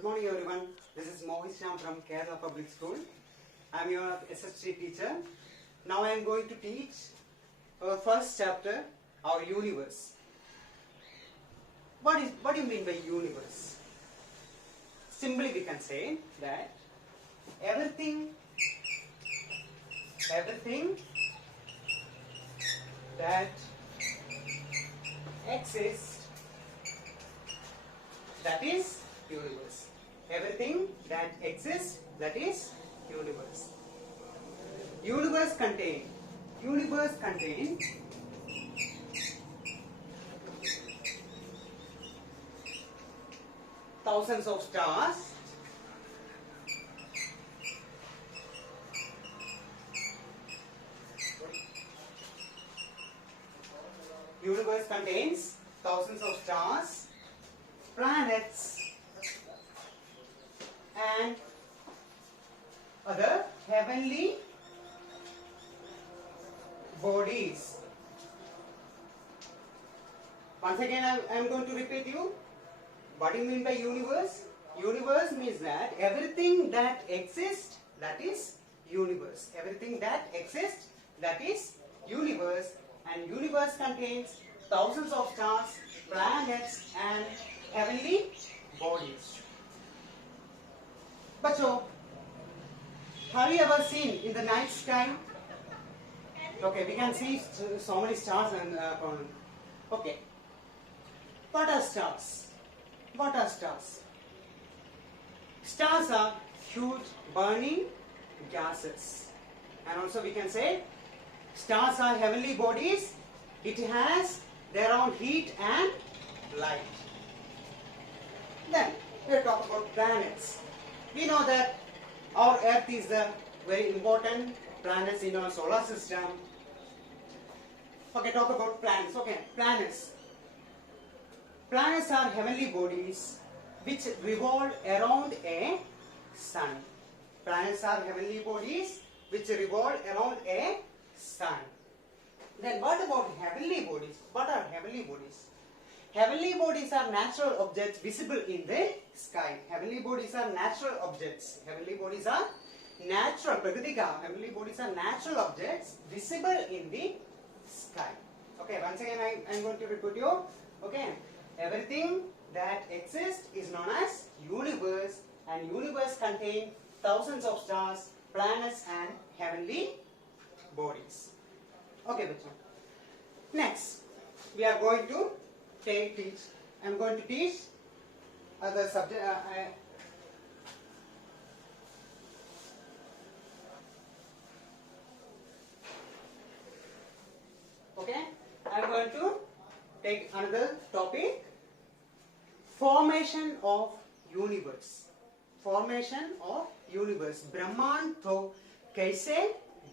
Good morning everyone. This is Mohit Shyam from Kerala Public School. I am your SST teacher. Now I am going to teach our first chapter, our universe. What do you mean by universe? Simply we can say that everything that exists, that is universe. Everything that exists, that is universe. Universe contain thousands of stars, universe contains thousands of stars, planets and other heavenly bodies. Once again I am going to repeat you. What do you mean by universe? Universe means that everything that exists, that is universe. Everything that exists, that is universe. And universe contains thousands of stars, planets and heavenly bodies. Bacho, have you ever seen in the night sky? Okay, we can see so many stars and okay. What are stars? What are stars? Stars are huge burning gases. And also we can say stars are heavenly bodies. It has their own heat and light. Then we will talk about planets. We know that our Earth is the very important planets in our solar system. Okay, talk about planets. Okay, planets. Planets are heavenly bodies which revolve around a sun. Planets are heavenly bodies which revolve around a sun. Then what about heavenly bodies? What are heavenly bodies? Heavenly bodies are natural objects visible in the sky. Heavenly bodies are natural objects. Heavenly bodies are natural. Prakritika. Heavenly bodies are natural objects visible in the sky. Okay, once again I am going to repeat you. Okay, everything that exists is known as universe, and universe contains thousands of stars, planets and heavenly bodies. Okay, Bachchan. Next, we are going to teach. I am going to teach other subject. Okay, I am going to take another topic. Formation of universe. Formation of universe. ब्रह्मांड तो कैसे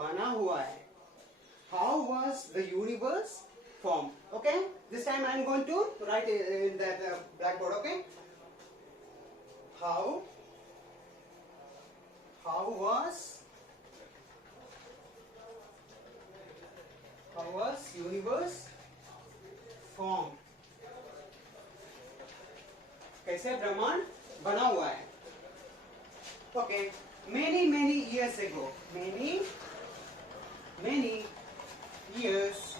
बना हुआ है? How was the universe formed? Okay, this time I am going to write in that blackboard. Okay, how was universe formed? कैसे ब्रह्मांड बना हुआ है? Okay, many years ago, many years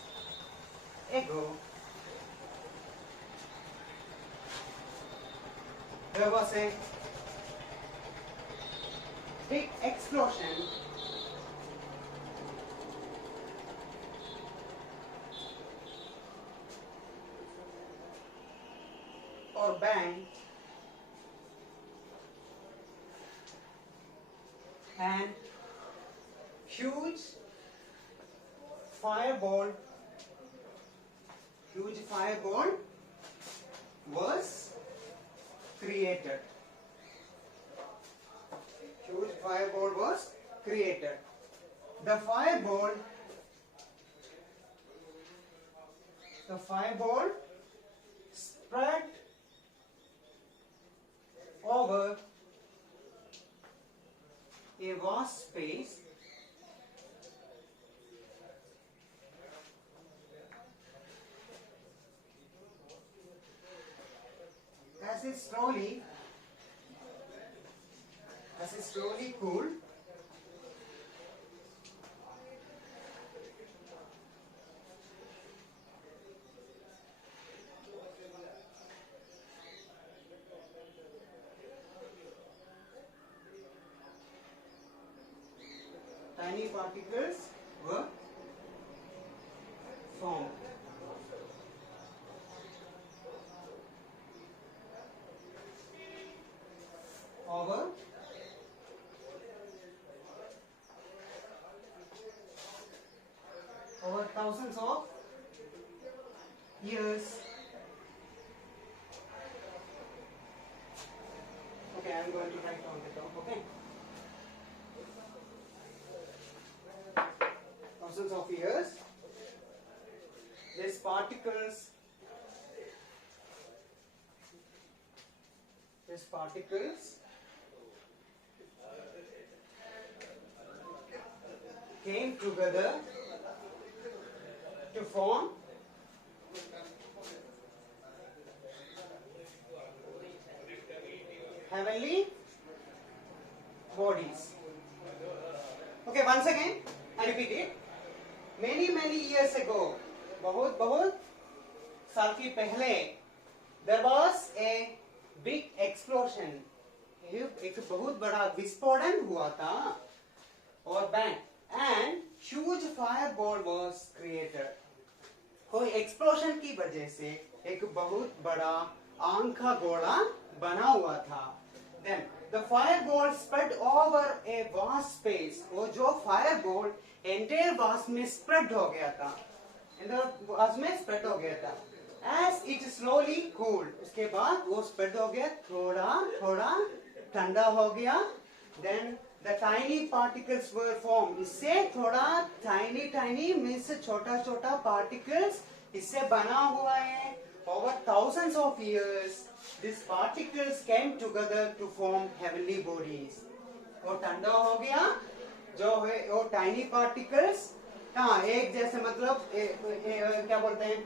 ago, there was a big explosion or bang, and huge fireball was created. Huge fireball was created. The fireball spread over a vast space as it slowly slowly cool, tiny particles were formed. Over thousands of years. Okay, I'm going to write on the top, okay? Thousands of years, these particles came together to form heavenly bodies. Okay, once again, I repeat it. Many years ago, बहुत साल की पहले, there was a big explosion. एक बहुत बड़ा विस्फोटन हुआ था और bang, and huge fireball was created. कोई एक्सप्लोजन की वजह से एक बहुत बड़ा आग का गोला बना हुआ था. Then the fireball spread over a vast space. वो जो fireball entire vast में spread हो गया था, vast में spread हो गया था. As it slowly cooled, उसके बाद वो spread हो गया, थोड़ा ठंडा हो गया. Then the tiny particles were formed. इससे थोड़ा tiny means छोटा particles इससे बना हुआ है. Over thousands of years, these particles came together to form heavenly bodies. वो ठंडा हो गया, जो है वो tiny particles, हाँ एक जैसे मतलब क्या बोलते हैं,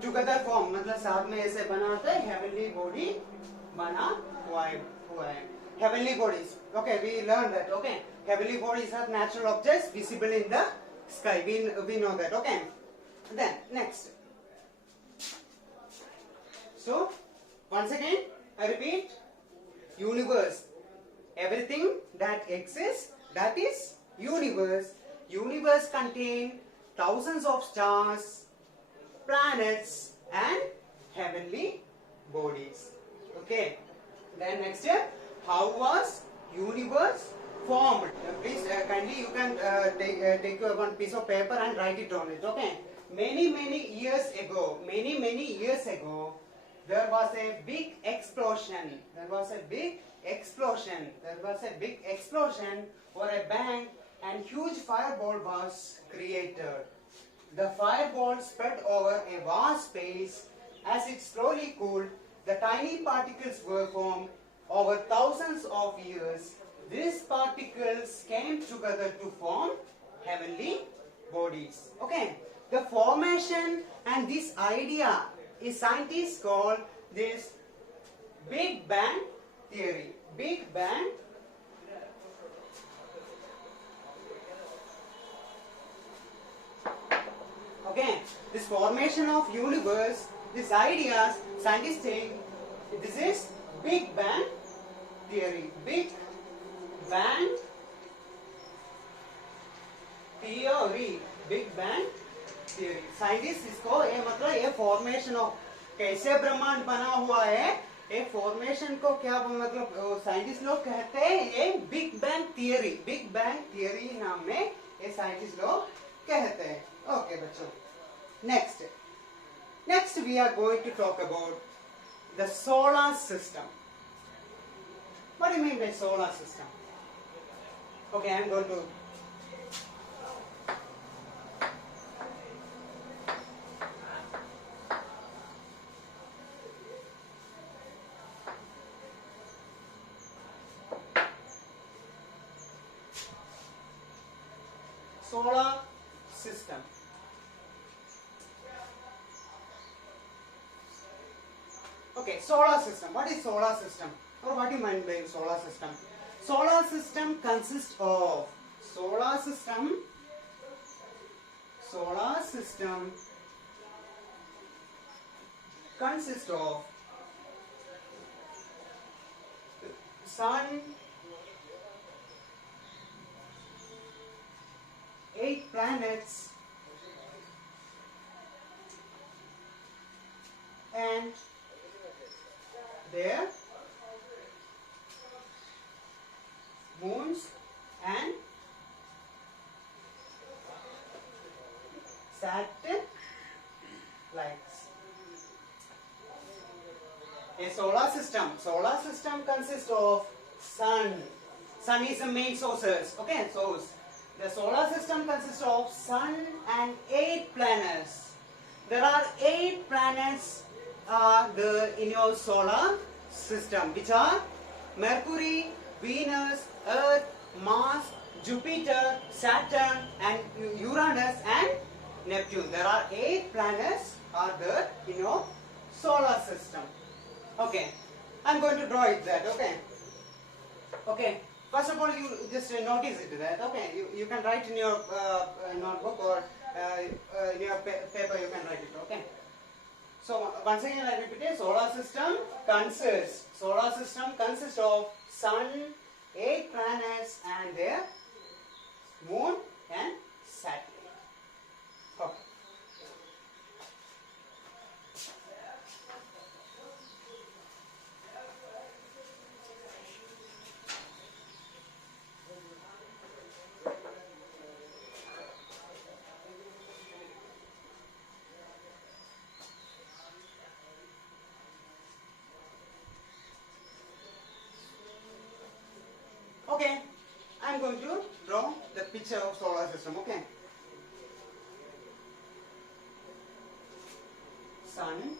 together form मतलब साथ में ऐसे बनाते हैं heavenly body बना हुआ है. Heavenly bodies. Okay, we learned that. Okay, heavenly bodies are natural objects visible in the sky. We know that. Okay. Then next. So once again, I repeat. Universe. Everything that exists, that is universe. Universe contain thousands of stars, planets, and heavenly bodies. Okay. Then next step. How was universe formed? Please kindly you can take one piece of paper and write it on it. Okay. Many years ago, there was a big explosion. Or a bang, and huge fireball was created. The fireball spread over a vast space. As it slowly cooled, the tiny particles were formed. Over thousands of years, these particles came together to form heavenly bodies. Okay, the formation and this idea is scientists call this Big Bang theory. Big Bang okay, this formation of universe, these ideas, scientists say this is Big Bang theory. Big Bang theory. Big Bang theory. Scientists इसको ये मतलब ये formation of कैसे ब्रह्मांड बना हुआ है, ये formation को क्या मतलब साइंटिस्ट लोग कहते हैं ये Big Bang theory. Big Bang theory नाम में ये साइंटिस्ट लोग कहते हैं. ओके बच्चों, next we are going to talk about the solar system. What do you mean by solar system? Okay, I am going to solar system. Okay, solar system. What is solar system? Or what do you mean by solar system? Solar system consists of solar system consists of sun, 8 planets, and their moons and satellites. A solar system consists of sun. Sun is the main sources. Okay, source. The solar system consists of sun and 8 planets. There are 8 planets in your solar system, which are Mercury, Venus, Earth, Mars, Jupiter, Saturn, and Uranus and Neptune. There are 8 planets are there in your solar system. Okay, I'm going to draw it that. Okay. First of all, you just notice it that. Okay, you can write in your notebook or in your paper. You can write it. Okay. So once again, I repeat it. Solar system consists of sun, 8 planets, and their moon and satellite. Okay. Okay, I'm going to draw the picture of solar system. Okay, sun,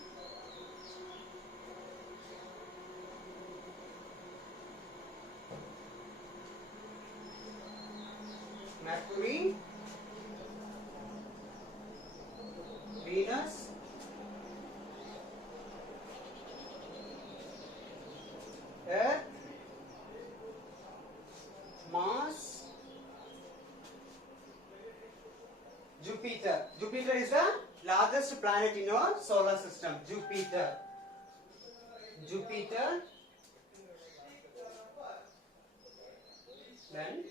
Mercury, Venus, Earth, Mars, Jupiter. Jupiter is the largest planet in our solar system. Jupiter. Then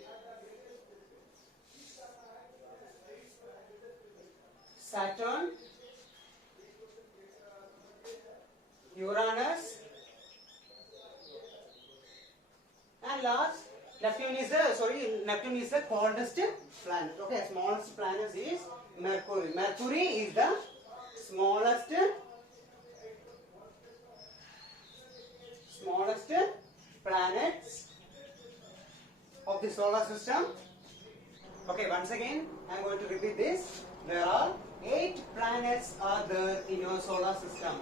Saturn, Uranus, and last Neptune is the coldest planet. Okay, smallest planet is Mercury. Mercury is the smallest planets of the solar system. Okay, once again, I am going to repeat this. There are 8 planets are there in your solar system.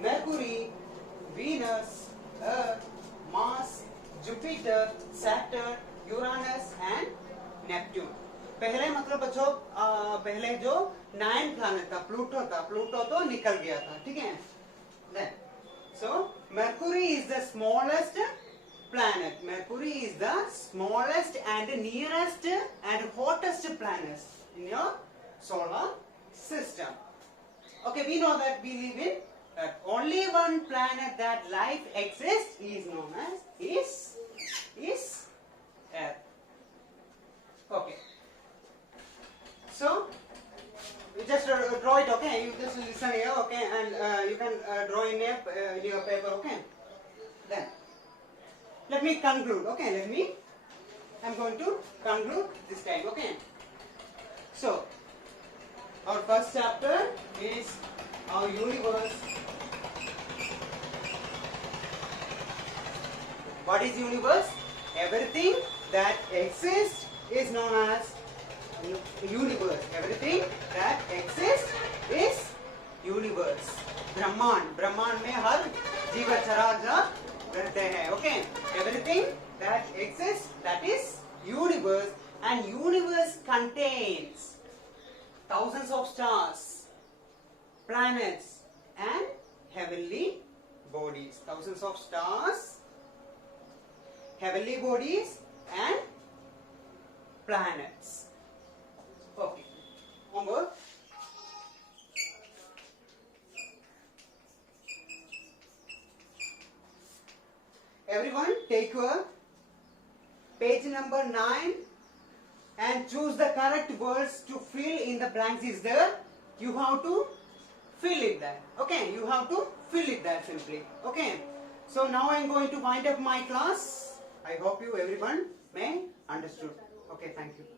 Mercury, Venus, Earth, Mars, Jupiter, Saturn, Uranus and Neptune. पहले मतलब बच्चों पहले जो 9 planet था Pluto तो निकल गया था, ठीक है? Then, so Mercury is the smallest planet. Mercury is the smallest and nearest and hottest planet in your solar system. Okay, we know that we live in only one planet that life exists is known as is Earth. Okay. So you just draw it. Okay, you just listen here. Okay, and you can draw in your paper. Okay. Then let me conclude. Okay, I'm going to conclude this time. Okay. So our first chapter is our universe. What is universe? Everything that exists is known as universe. Everything that exists is universe. ब्रह्मांड में हर जीव चराचर रहते हैं. Okay. Everything that exists, that is universe, and universe contains thousands of stars, planets and heavenly bodies. Thousands of stars, heavenly bodies and planets. Okay. Homework. Everyone take your page number 9 and choose the correct words to fill in the blanks is there. You have to fill it there. Okay, you have to fill it there simply. Okay. So now I am going to wind up my class. I hope you everyone may understood. Okay, thank you.